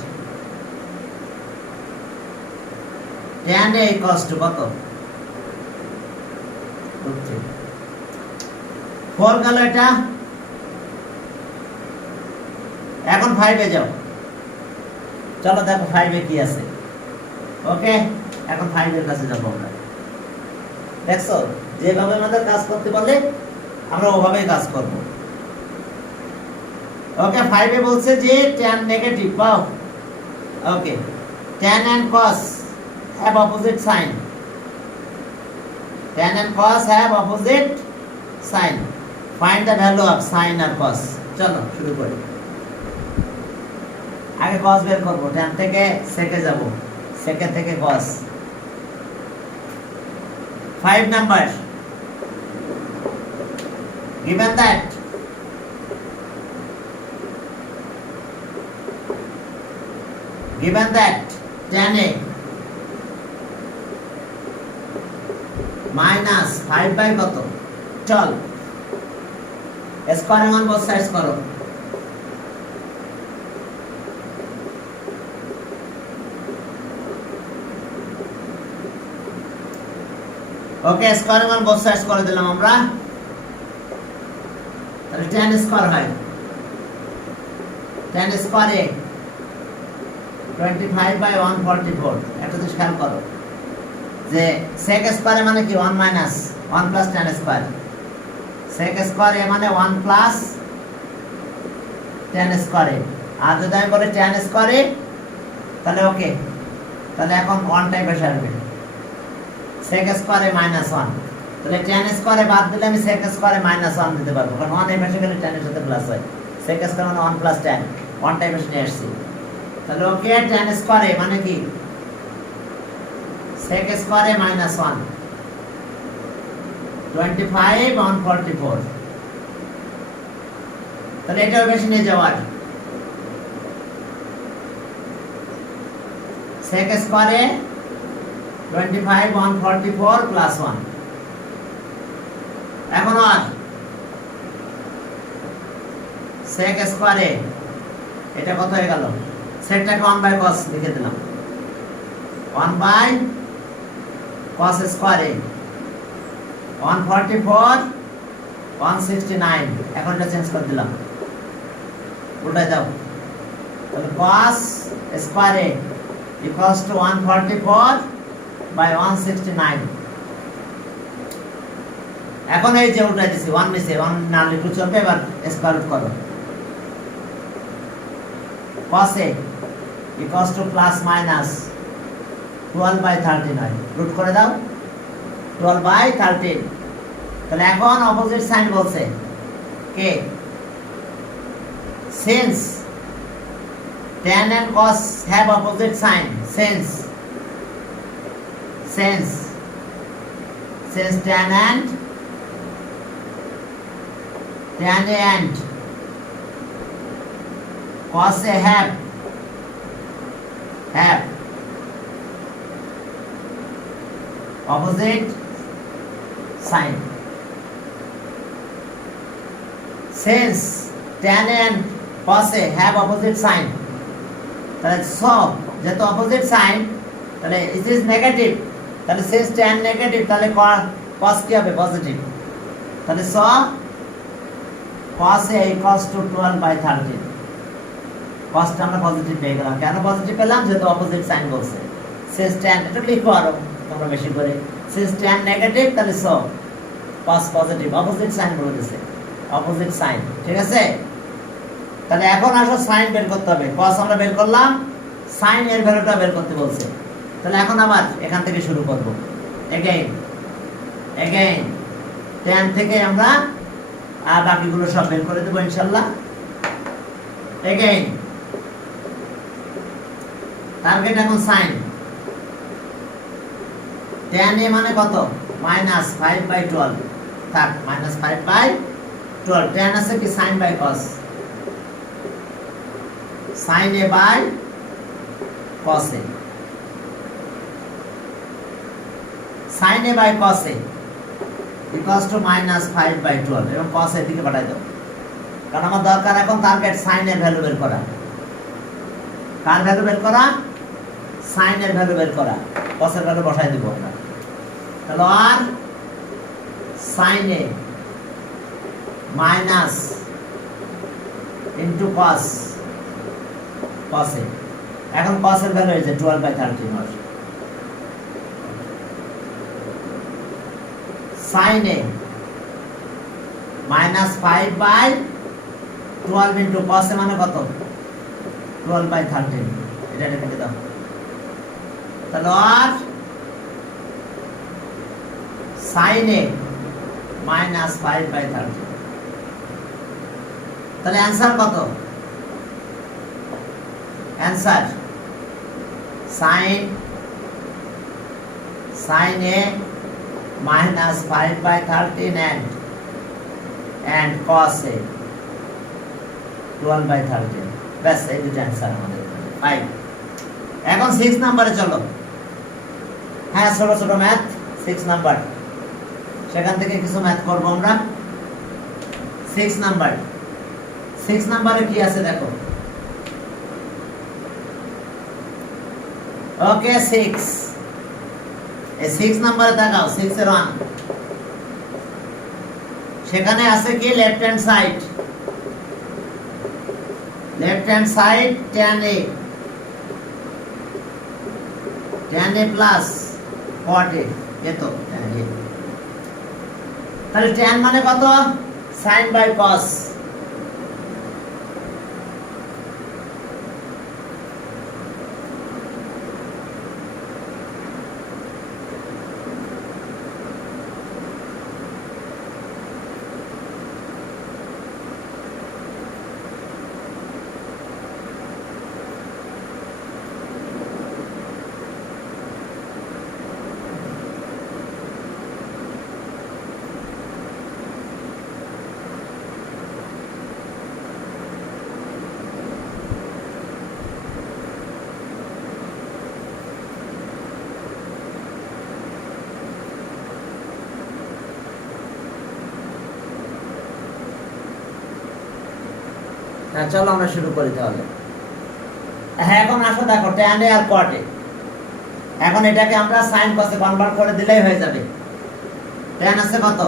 tan A equals to কত? √3। 4 গেল এটা। এখন 5 এ যাও, চলো দেখো 5 এ কি আছে। ওকে, এখন 5 এর কাছে যাবো আমরা। দেখছো যেভাবে আমাদের কাজ করতে বলে আমরা ওভাবেই কাজ করব। ওকে, 5 এ বলছে যে tan নেগেটিভ পাও। ওকে, tan and cos have opposite sign, tan and cos have opposite sign, find the value of sin or cos। চলো শুরু করি। আগে cos বের করব, tan থেকে sec এ যাব, sec থেকে cos। 5 number, given that tan A minus 5 by কত? 12, স্কয়ার মান both sides করো। ওকে, স্কয়ার মান both sides করে দিলাম আমরা, তাহলে tan স্কয়ার হয়, tan স্কয়ার A 25/144। এটা তো খেয়াল করো যে sec স্কয়ার মানে কি 1 minus 1 plus tan square, sec square A মানে 1 plus tan স্কয়ার A, আর যদি আমি বলি tan স্কয়ার A তাহলে ওকে, তাহলে এখন 1 টাইপ এসে আসবে, sec স্কয়ার A minus 1, তাহলে tan স্কয়ার A বাদ দিলে আমি sec স্কয়ার A minus 1 দিতে পারবো, কারণ 1 এর পাশে গেলে tan এর সাথে প্লাস হয়, sec স্কয়ার মানে 1 plus tan, 1 টাইপ এসে নিয়ে আসছি। তাহলে ওকে, tan স্কয়ার A মানে কি sec স্কয়ার A minus 1, 25/144, তাহলে এটাও বেশি নিয়ে যাওয়ার, sec স্কয়ার A 25/144 plus 1। এখন আর sec স্কয়ার A এটা কত হয়ে গেল? সেটটাকে 1/cos লিখে দিলাম, 1/cos স্কয়ার A 144 169, এখন এটা চেঞ্জ করে দিলাম, উল্টাই দাও, তাহলে cos square A equals to 144/169। এখন এই যে উল্টাই দিছি, 1 মিসে 1 না লিখলে চলবে, এবার স্কয়ার রুট করো, cos A equals to plus minus 12/13 হয়, রুট করে দাও 12/13। তাহলে এখন অপোজিট সাইন বলছে কে, since tan and cos have opposite sign, since tan and cos A have opposite sign. Since tan and cos A have opposite sign, তাহলে সব যেহেতু opposite sign, তাহলে ইট ইজ নেগেটিভ, তাহলে সিন্স tan নেগেটিভ, তাহলে cos কি হবে, positive. তাহলে cos A equals to 12/13। cosটা আমরা পজিটিভ পেয়ে গেলাম। কেন পজিটিভ পেলাম, যেহেতু অপোজিট সাইন বলছে। সিন্স tan, এটা লিখো আরো তোমরা বেশি করে, সিন্স tan নেগেটিভ, তাহলে cos পজিটিভ, অপোজিট সাইন বলে দিয়েছে, অপোজিট সাইন, ঠিক আছে। তাহলে এখন আসো সাইন বের করতে হবে। cos আমরা বের করলাম, সাইন এর ভ্যালুটা বের করতে বলছে। তাহলে এখন আবার এখান থেকে শুরু করব, এগেইন tan থেকে আমরা আর বাকিগুলো সব বের করে দেবো ইনশাআল্লাহ। এগেইন টার্গেট এখন সাইন, tan A মানে কত, -5/12, থাক -5/12। tan আছে কি sin by cos, sin A by cos A, sin A by cos A equals to -5/12, এবং cos এর দিকে পাঠাই দাও, কারণ আমার দরকার এখন টার্গেট sin এর ভ্যালু বের করা। কার ভ্যালু বের করা, sin এর ভ্যালু বের করা, cos এর ভ্যালু বসাই দিব আমরা। তাহলে আর sin A minus into cos A, এখন cos এর ভ্যালু হয়েছে 12/13 হবে। sin A -5/12 into cos A মানে কত, 12/13, এটা লিখে দাও। তাহলে আর sin A -5/13, তাহলে অ্যানসার কত, answer sin A -5/13 and cos A 12/13, ব্যাস এই দুটো অ্যানসার আমাদের 5। এখন 6 নম্বরে চলো। হ্যাঁ, ছোট ছোট ম্যাথ 6 নাম্বার, সেখান থেকে কিছু ম্যাথ করব আমরা। 6 নাম্বারে কি আছে দেখো। ওকে 6, এই 6 নম্বরে তাকাও, 6 এর 1, সেখানে আছে কি left hand side tan A plus cot A, এতো তাহলে tan মানে কত, sin বাই cos, চলো আমরা শুরু করি তাহলে। হ্যাঁ, এখন আসো দেখো tan A R cot A, এখন এটাকে আমরা sin cos এ কনভার্ট করে দিলেই হয়ে যাবে। tan আছে কত,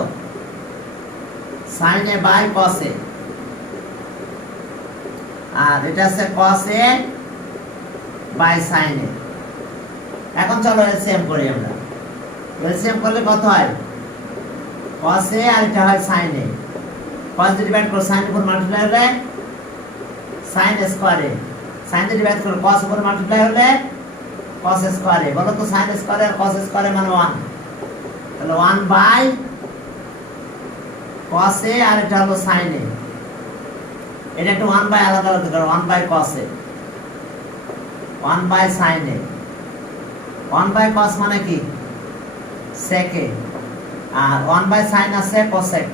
sin A by cos A, আর এটা আছে cos A by sin A। এখন চলো এলসিএম করি আমরা। এলসিএম করলে কত হয়, cos A আর এটা হয় sin A, cos ডিভাইড করে sin উপর মাল্টিপ্লাই হলে sin square A, sin divide করে cos উপর মাল্টিপ্লাই হলে cos স্কয়ারে, বলো তো sin স্কয়ারে আর cos স্কয়ারে মানে 1, তাহলে 1 বাই cos এ আর এটা হলো sin এ, এটা একটু 1 বাই আলাদা আলাদা করো, 1 বাই cos এ, 1 বাই sin এ, 1 বাই cos মানে কি sec এ, আর 1 বাই sin আছে cosec,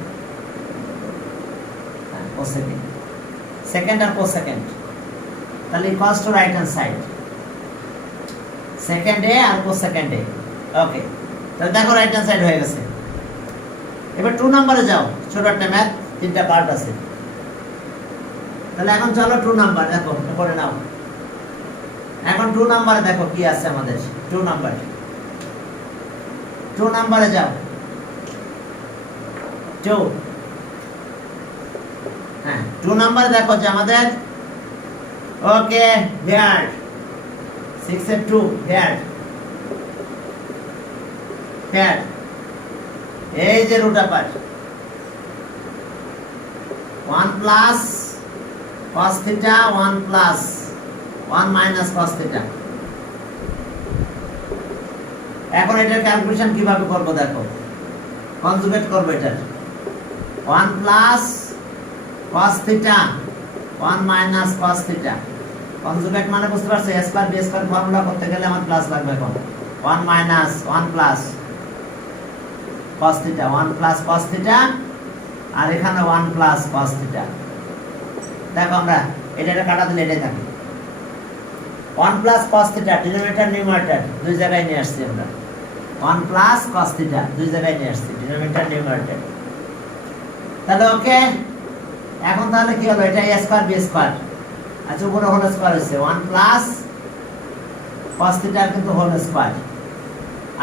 cosec সেকেন্ড আর কোসেকেন্ড, তাহলে equals to right hand side second এ আর কোসেকেন্ড এ। ওকে, তাহলে দেখো রাইট হ্যান্ড সাইড হয়ে গেছে। এবার 2 নম্বরে যাও, ছোট একটা ম্যাথ, 3টা পার্ট আছে। তাহলে এখন চলো 2 নাম্বার দেখো করে নাও। এখন 2 নম্বরে দেখো কি আছে আমাদের। 2 নম্বরে যাও, 2, হ্যাঁ 2 নম্বরে দেখো যে আমাদের ওকে হিয়ার 6 এর 2 হিয়ার এই যে রুট আপার 1 plus cos theta 1 plus 1 minus cos theta. এখন এটার ক্যালকুলেশন কিভাবে করব দেখো, কনজুগেট করব এটার 1 plus cos theta 1 minus cos theta, conjugate মানে বুঝতে পারছো, a square b square formula করতে গেলে আমার প্লাস লাগবে। এখন 1 minus 1 plus cos theta 1 plus cos theta, আর এখানে 1 প্লাস cos থিটা। দেখো আমরা এটা কাটা দিলে এটাই থাকে 1 plus cos theta, denominator numerator দুই জায়গায় নিয়ে আসছি আমরা, 1 প্লাস cos থিটা দুই জায়গায় নিয়ে আসছি, ডিনোমিনেটর নিউমারেটর। তাহলে ওকে, এখন তাহলে কি হলো, এটা a স্কয়ার b স্কয়ার, আচ্ছা উপরে হোল স্কয়ার হইছে 1 প্লাস cos থিটা কিন্তু হোল স্কয়ার,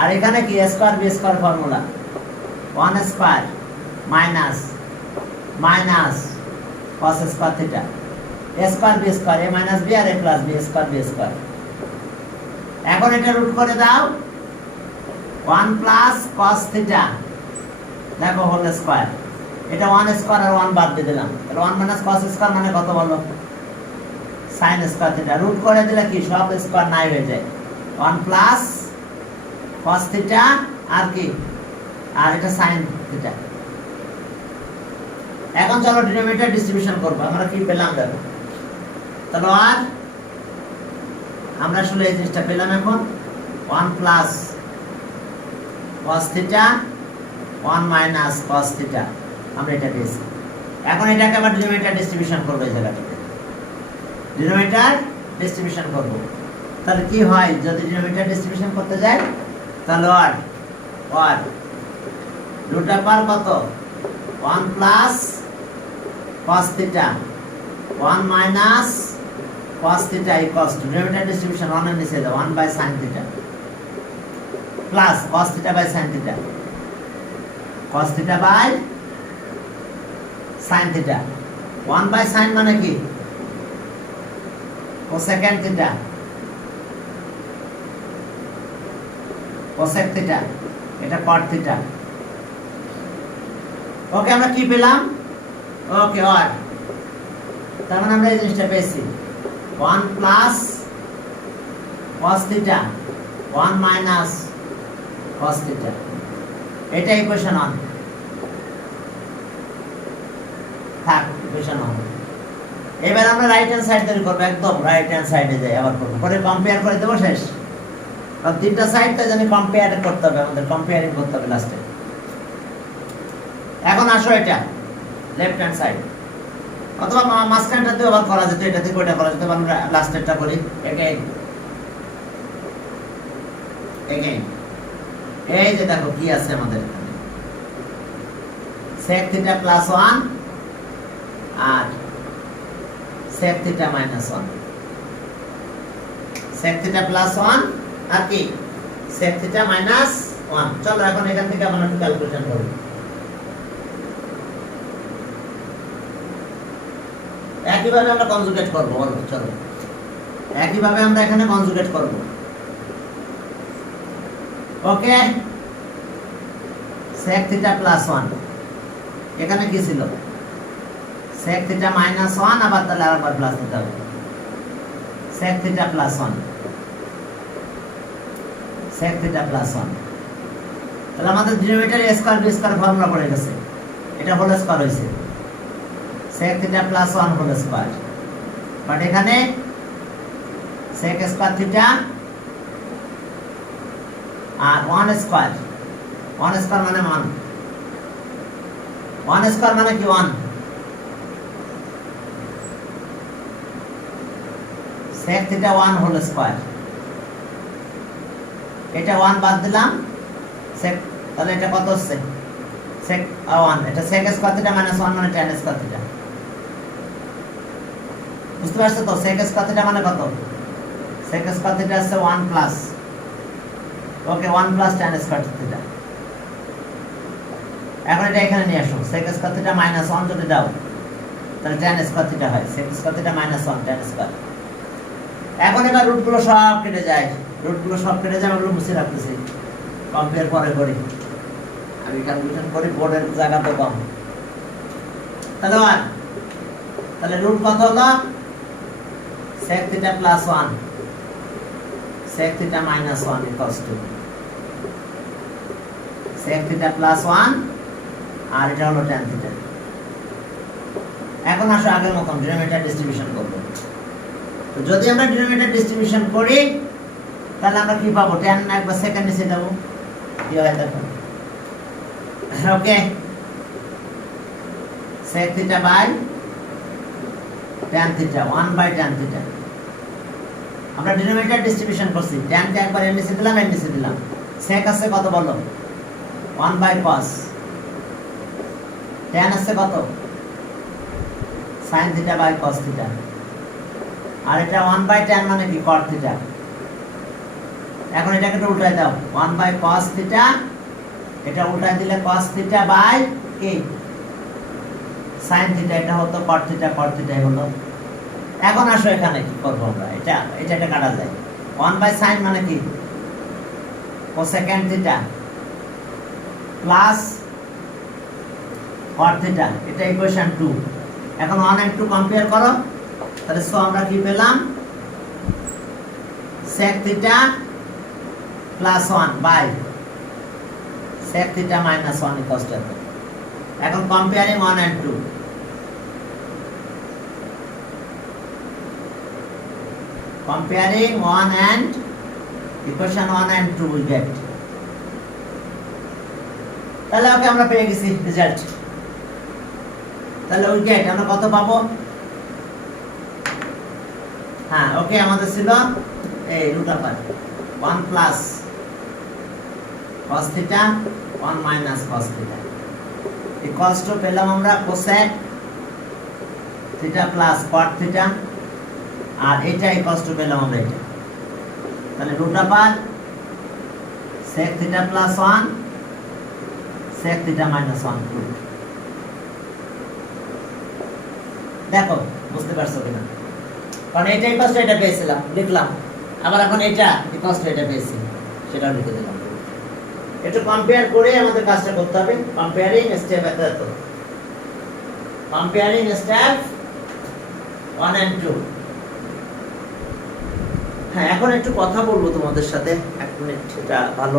আর এখানে কি a square b square formula 1 square minus cos square theta, a square b square, a minus b আর a plus b square b square. এখন এটা রুট করে দাও 1 প্লাস cos থিটা, দেখো হোল স্কয়ার, এটা 1 স্কয়ার আর 1 বাদ দিয়ে দিলাম, তাহলে 1 মাইনাস cos স্কয়ার মানে কত বলো, sin স্কয়ার থিটা। রুট করে দিলে কি সব স্কয়ার নাই হয়ে যায়, 1 প্লাস cos থিটা আর কি, আর এটা sin থিটা। এখন চলো ডিনোমিনেটর ডিস্ট্রিবিউশন করব, আমরা কি পেলাম দেখো। তাহলে আর আমরা আসলে এই জিনিসটা পেলাম এখন 1 plus cos theta 1 minus cos theta, আমরা এটা পেয়েছি। এখন এটাকে আবার ডিনোমিনেটর ডিস্ট্রিবিউশন করব, এই জায়গাটাতে ডিনোমিনেটর ডিস্ট্রিবিউশন করব। তাহলে কি হয় যদি ডিনোমিনেটর ডিস্ট্রিবিউশন করতে যাই, তাহলে আর রুট আপার কত 1 plus cos theta 1 minus cos theta equals to denominator distribution 1 এর নিচে দাও 1 by sin theta plus cos theta by sin theta, cos theta by sin theta, 1 by sin মানে কি cosecant থিটা, cosec থিটা, এটা cot theta. Okay, আমরা কি পেলাম, ওকে আর তার মানে আমরা এই জিনিসটা পেয়েছি 1 plus cos theta 1 minus cos theta, এটা ইকুয়েশন 1 থাক, ইকুয়েশন 1। এবার আমরা রাইট হ্যান্ড সাইড তৈরি করব, একদম রাইট হ্যান্ড সাইডে যাই আবার করব, পরে কম্পেয়ার করে দেব শেষ, কারণ তিনটা সাইড তো জানি কম্পেয়ার করতে হবে, আমাদের কম্পেয়ারিং করতে হবে লাস্টে। এখন আসো এটা লেফট হ্যান্ড সাইড, অথবা মাঝখানটা দিয়ে আবার করা যেত, এটা থেকে ওটা করা যেত, আমরা লাস্টেরটা করি এগেইন। এই যে দেখো কি আছে আমাদের এখানে sec থিটা প্লাস 1 আর sec theta minus 1, sec theta plus 1 আর কি sec থিটা মাইনাস 1। চলো এখন এখান থেকে আমরা একটু ক্যালকুলেশন করি। একইভাবে আমরা কনজুগেট করব, বলো চলো একইভাবে আমরা এখানে কনজুগেট করব। ওকে, sec থিটা প্লাস 1, এখানে কি ছিল sec থিটা মাইনাস 1, আবার তাহলে আরেকবার প্লাস দিতে হবে sec theta plus 1। sec theta plus 1 তাহলে আমাদের denominator a square b square formula পড়ে গেছে এটা হোল স্কয়ার হইছে sec theta plus 1 whole square but এখানে sec স্কয়ার থিটা আর 1 স্কয়ার মানে 1 স্কয়ার মানে কি 1 sec theta 1 হোল স্কয়ার এটা 1 বাদ দিলাম sec তাহলে এটা কত হচ্ছে sec 1 এটা sec স্কয়ার থিটা মাইনাস 1 মানে tan স্কয়ার থিটা বুঝতে পারছো তো sec স্কয়ার থিটা মানে কত sec স্কয়ার থিটা হচ্ছে 1 প্লাস ওকে 1 প্লাস tan স্কয়ার থিটা এখন এটা এখানে নিয়ে আসো sec স্কয়ার থিটা মাইনাস 1 যদি দাও তাহলে tan স্কয়ার থিটা হয় sec square theta minus 1 tan square এখন এবার রুটগুলো সব কেটে যায় ওগুলো মুছে রাখতেছি কম্পেয়ার পরে করি আমি ক্যালকুলেশন করি বোর্ডের জায়গা তো কম তাহলে রুট কত হলো sec theta plus 1 sec theta minus 1 equals to sec theta plus 1 আর এটা হলো tan theta এখন আসো আগের মতন ডিনোমিনেটর ডিস্ট্রিবিউশন করব তো যদি আমরা ডিনোমিনেটর ডিস্ট্রিবিউশন করি তাহলে আমরা কি পাবো tan একবার সেকেন্ড নিচে দেব কি হয় দেখো ওকে sec theta by tan theta 1 by tan theta আমরা ডিনোমিনেটর ডিস্ট্রিবিউশন করছি tan কে একবার এর নিচে দিলাম sec আছে কত বলো 1 by cos tan আছে কত sin theta by cos theta আর এটা 1 by tan মানে কি cot theta এখন এটাকে একটু উল্টায় দাও 1 by cos theta এটা উল্টায় দিলে cos theta by কি sin theta এটা হতো cot theta হলো এখন আসো এখানে কি করব আমরা এটা কাটা যায় 1 by sin মানে কি cosecant theta plus cot theta এটা ইকুয়েশন 2 এখন 1 and 2 কম্পেয়ার করো তাহলে সো আমরা কি পেলাম sec theta plus 1 by sec theta minus 1 equals to এখন comparing 1 and 2 comparing 1 and equation 1 and 2 we get তাহলে ওকে আমরা পেয়ে গেছি রেজাল্ট তাহলে we get আমরা কত পাবো হ্যাঁ ওকে আমাদের ছিল এই root upper 1 plus cos theta 1 minus cos theta equals to পেলাম আমরা cosec theta plus cot theta আর এটা equals to পেলাম আমরা এটা তাহলে রুট আপার sec theta plus 1 sec theta minus 1 root দেখো বুঝতে পারছো কিনা কারণ এটা equals to এটা পেয়েছিলাম লিখলাম আবার এখন এটা equals to এটা পেয়েছি সেটাও লিখে দিলাম একটু কম্পেয়ার করে আমাদের কাজটা করতে হবে কম্পেয়ারিং স্টেপ এত কম্পেয়ারিং স্টেপ 1 and 2 হ্যাঁ এখন একটু কথা বলবো তোমাদের সাথে 1 মিনিট এটা ভালো